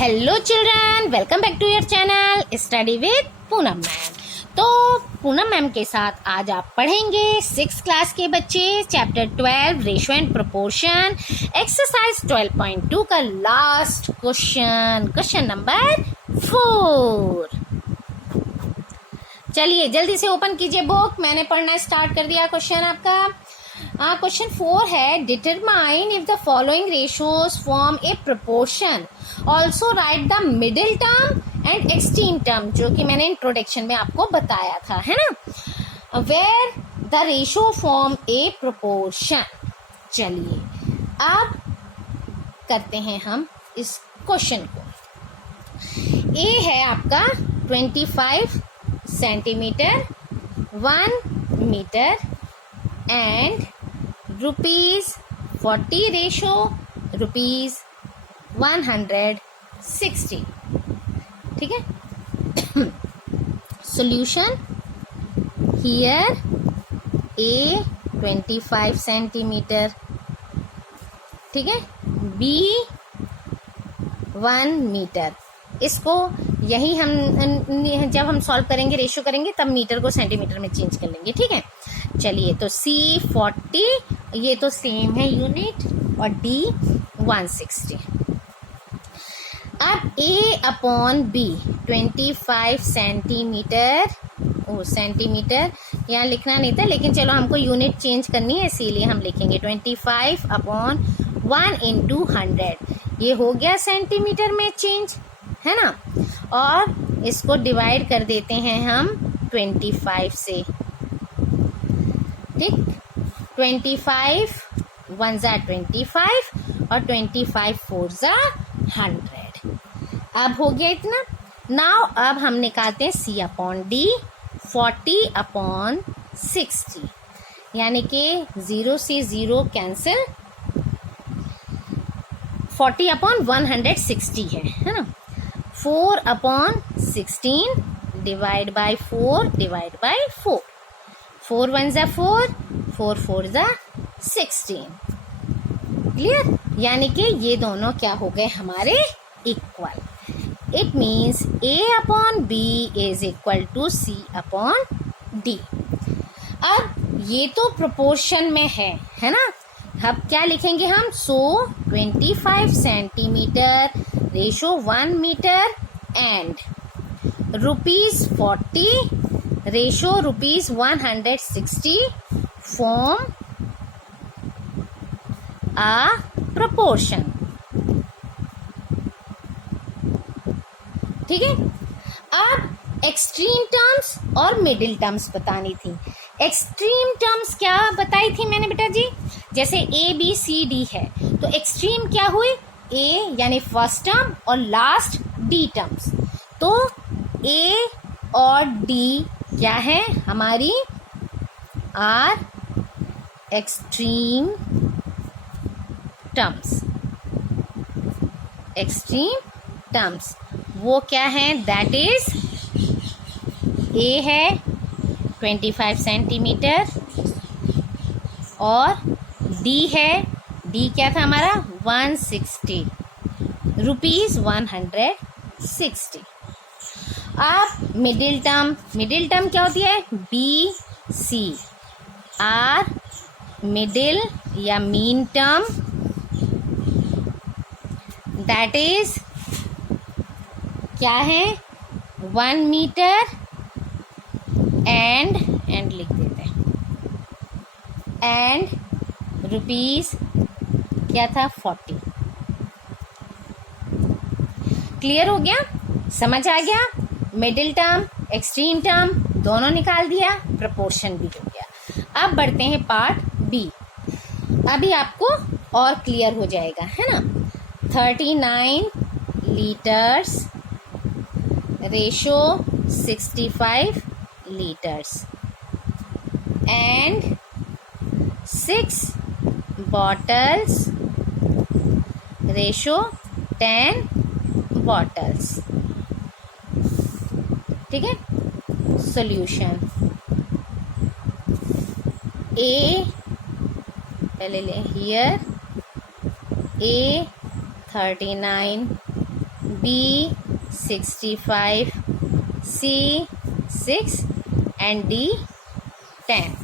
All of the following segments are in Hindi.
Hello children, welcome back to your channel study with Poonam ma'am. तो पूनम मैम के साथ आज आप पढ़ेंगे 6th क्लास के बच्चे chapter 12 ratio and proportion exercise 12.2 का लास्ट क्वेश्चन नंबर 4। चलिए जल्दी से ओपन कीजिए बुक, मैंने पढ़ना स्टार्ट कर दिया। क्वेश्चन आपका क्वेश्चन 4 है, determine if the following ratios form a proportion, also right the middle term and extreme term, जो कि मैंने इंट्रोडक्शन में आपको बताया था, है ना, where the ratio form a proportion. चलिए अब करते हैं हम इस क्वेश्चन को। ए है आपका 25 सेंटीमीटर 1 मीटर एंड ₹40 रेशो ₹160। ठीक है। सॉल्यूशन हियर ए 25 सेंटीमीटर, ठीक है, बी 1 मीटर। इसको यही हम जब हम सॉल्व करेंगे, रेशियो करेंगे, तब मीटर को सेंटीमीटर में चेंज कर लेंगे। ठीक है, चलिए तो C 40, ये तो सेम है यूनिट, और D 160। अब A अपॉन B 25 सेंटीमीटर यहाँ लिखना नहीं था, लेकिन चलो हमको यूनिट चेंज करनी है, इसीलिए हम लिखेंगे 25 अपॉन 1 इंटू 100। ये हो गया सेंटीमीटर में चेंज, है ना, और इसको डिवाइड कर देते हैं हम 25 से। ठीक, 25 1 ज़ा 25 और 25 4 ज़ा 100। अब हो गया इतना। नाउ अब हम निकालते हैं C अपॉन D 40 अपॉन 60, यानी कि 0 से 0 कैंसिल, 40 अपॉन 160 है ना। 4 upon 16 divide by 4 divide by 4, 4 1 ज़ा 4, 4 4 ज़ा 16। क्लियर, यानी कि ये दोनों क्या हो गए हमारे equal. It means A upon B is equal to C upon D। अब ये तो प्रोपोर्शन में है ना। अब क्या लिखेंगे हम? So 25 centimetre ratio 1 metre and ₹40 ratio ₹160 form a proportion. ठीक है, अब एक्सट्रीम टर्म्स और मिडिल टर्म्स बतानी थी। एक्सट्रीम टर्म्स क्या बताई थी मैंने बेटा जी? जैसे A B C D है, तो एक्सट्रीम क्या हुई? A यानी फर्स्ट टर्म और लास्ट D टर्म्स। तो A और D क्या है हमारी? Are extreme terms. Extreme terms वो क्या है? दैट इज A है 25 सेंटीमीटर और D है, D क्या था हमारा? 160 ₹160। अब मिडिल टर्म क्या होती है? B C। R मिडिल या मीन टर्म, दैट इज क्या है? 1 मीटर एंड लिख देते हैं, एंड रुपीस क्या था? 40। क्लियर हो गया? समझ आ गया? मिडिल टर्म एक्सट्रीम टर्म दोनों निकाल दिया, प्रोपोर्शन भी हो गया। अब बढ़ते हैं पार्ट बी। अभी आपको और क्लियर हो जाएगा, है ना। 39 litres ratio 65 litres and 6 bottles ratio 10 bottles. ठीक है, सॉल्यूशन A पहले ले here A 39, B 65, C 6 and D 10.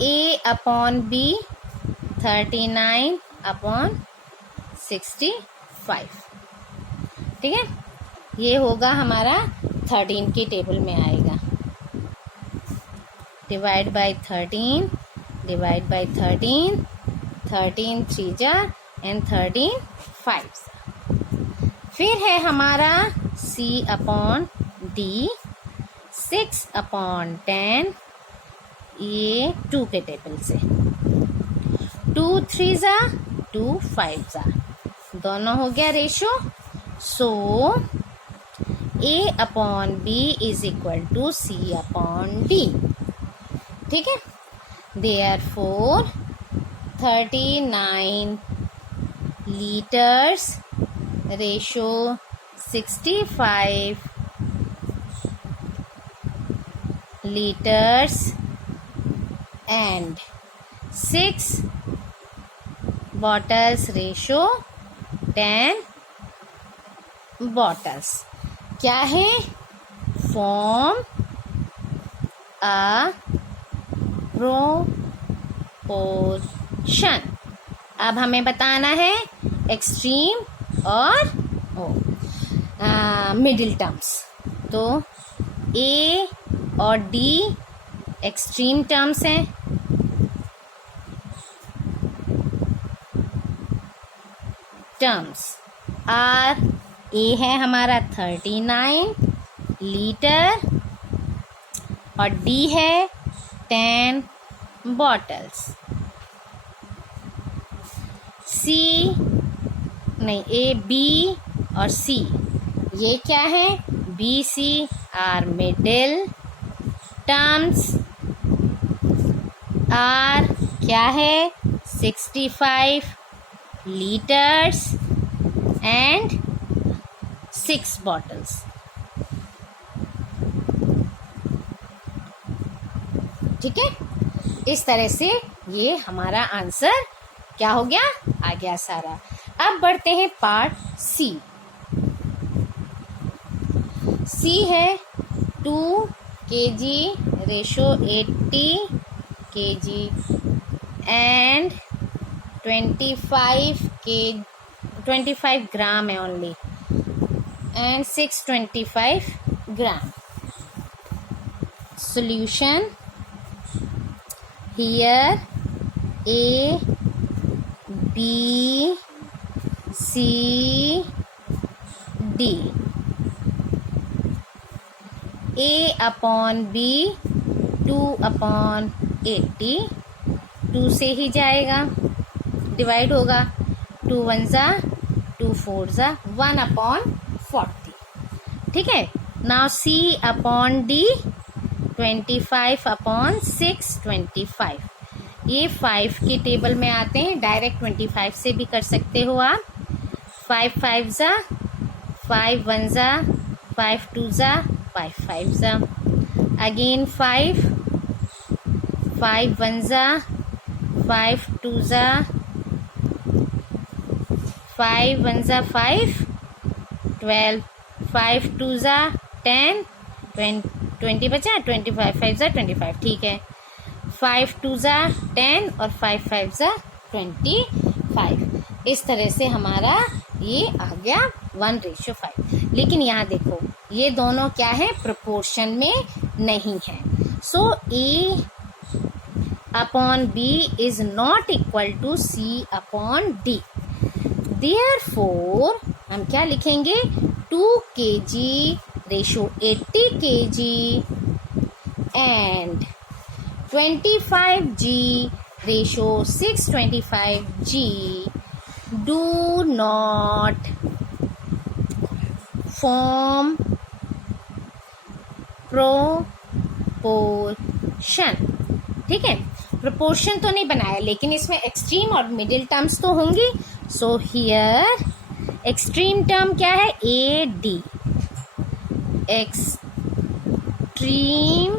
A upon B 39/65. ठीक है, ये होगा हमारा 13 की टेबल में आएगा. डिवाइड बाय 13, डिवाइड बाय 13, 13 3 जा एंड 13 5. फिर है हमारा C अपॉन D 6/10. ये 2 के टेबल से. 2 3 जा 2 5 जा, दोनों हो गया ratio. So A upon B is equal to C upon D. ठीक है, therefore 39 litres ratio 65 litres and 6 bottles ratio 10 bottles क्या है? Form a proportion. अब हमें बताना है एक्सट्रीम और मिडिल टर्म्स. तो ए और डी एक्सट्रीम टर्म्स हैं. टर्म्स आर, ए है हमारा 39 लीटर और डी है 10 बॉटल्स. सी नहीं, ए बी और सी ये क्या है? B C are middle terms. आर क्या है? 65 लीटर्स एंड 6 बॉटल्स. ठीक है, इस तरह से ये हमारा आंसर क्या हो गया? आ गया सारा. अब बढ़ते हैं पार्ट सी. सी है 2 kg रेशो 80 kg एंड 25 ग्राम है only and 625 gram. Solution here A B C D. A upon B 2/80. 2 से ही जाएगा, डिवाइड होगा. 2 1 जा 2 4 जा 1/40. ठीक है. Now C upon D 25/625. ये 5 की टेबल में आते हैं. डायरेक्ट 25 से भी कर सकते हो आप. 5 5 जा 5 1 जा 5 2 जा 5 5 जा. अगेन 5 5 1 जा 5 2 जा 5 1 जा 5 12 5 2 जा 10 20 बचा. 25 5 जा 25. ठीक है. 5 2 जा 10 और 5 5 जा 25. इस तरह से हमारा ये आ गया 1:5. लेकिन यहाँ देखो ये दोनों क्या है? प्रोपोर्शन में नहीं है. So A upon B is not equal to C upon D. Therefore हम क्या लिखेंगे? 2 kg ratio 80 kg and 25g ratio 625g do not form proportion. ठीक है, प्रोपोर्शन तो नहीं बनाया लेकिन इसमें एक्सट्रीम और मिडिल टर्म्स तो होंगी. सो हियर एक्सट्रीम टर्म क्या है? A D. Extreme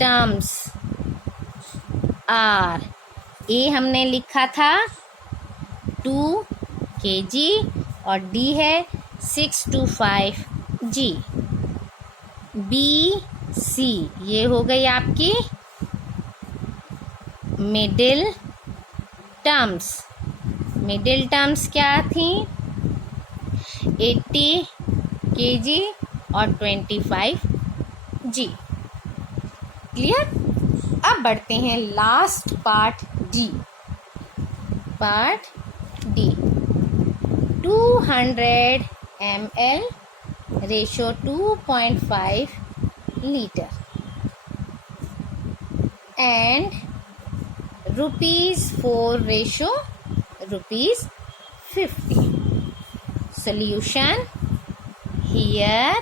terms are. A हमने लिखा था 2 kg और डी है 6 to 5 जी। बी सी ये हो गई आपकी मिडिल टर्म्स। मिडिल टर्म्स क्या थी? 80 kg और 25 जी। क्लियर? अब बढ़ते हैं last part D. Part D 200 ml ratio 2.5 litre and ₹4 ratio ₹50। solution here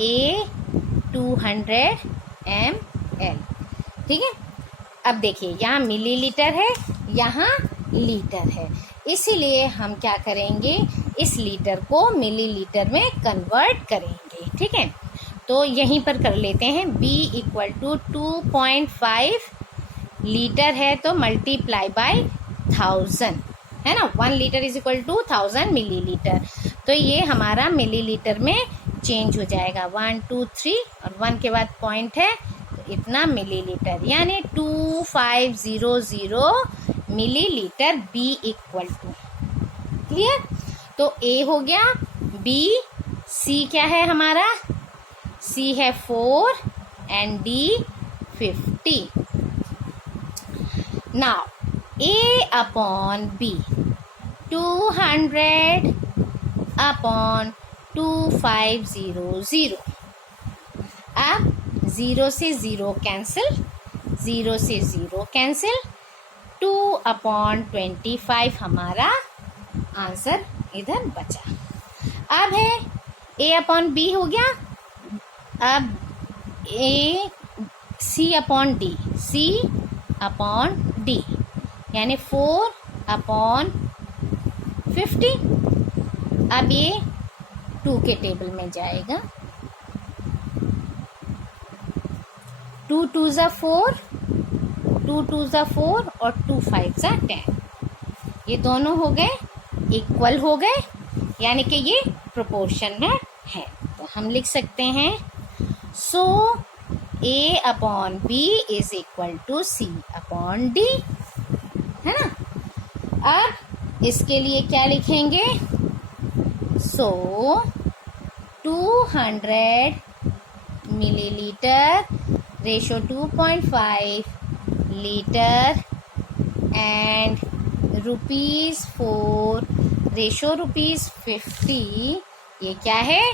A 200 ml। ठीक है, अब देखिए यहाँ मिलीलीटर है, यहाँ लीटर है, इसीलिए हम क्या करेंगे, इस लीटर को मिलीलीटर में कन्वर्ट करेंगे। ठीक है, तो यहीं पर कर लेते हैं। B = 2.5 लीटर है तो मल्टीप्लाई बाय 1000 है ना। 1 लीटर = 1000 मिलीलीटर, तो ये हमारा मिलीलीटर में चेंज हो जाएगा। 1 2 3 और 1 के बाद पॉइंट है, तो इतना मिलीलीटर यानी 2500 मिलीलीटर B = क्लियर। तो A हो गया, B, C क्या है हमारा? C है 4 एंड D 50। Now A/B 200/2500। अब 0 से 0 कैंसिल, 0 से 0 कैंसिल, 2/25 हमारा आंसर इधर बचा। अब है A/B हो गया। अब C/D, C/D यानी 4/50। अब ये 2 के टेबल में जाएगा। 2 2s 4, 2 2s 4 और 2 5s 10। ये दोनों हो गए इक्वल हो गए, यानी कि ये प्रोपोर्शन में है। तो हम लिख सकते हैं सो A/B = C/D है ना। अब इसके लिए क्या लिखेंगे? सो 200 millilitre ratio 2.5 litre and ₹4 ratio ₹50। ये क्या है?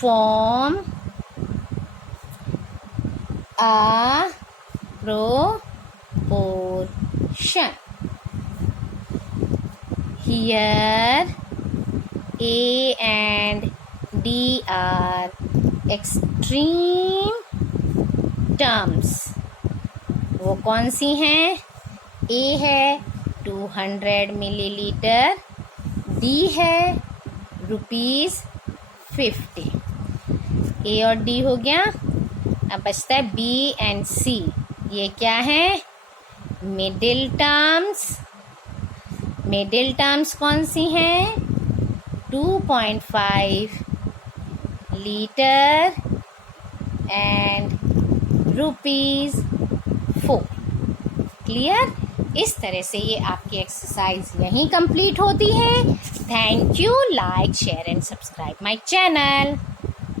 Form a proportion। Here A and D are extreme terms। वो कौन सी हैं? A है 200 मिलीलीटर, D है ₹50। A और D हो गया। अब बचता है B एंड C। ये क्या है? Middle terms. मिडिल टर्म्स कौन सी हैं? 2.5 लीटर एंड ₹4। क्लियर? इस तरह से ये आपकी एक्सरसाइज यहीं कंप्लीट होती है। Thank you. Like, share and subscribe my channel.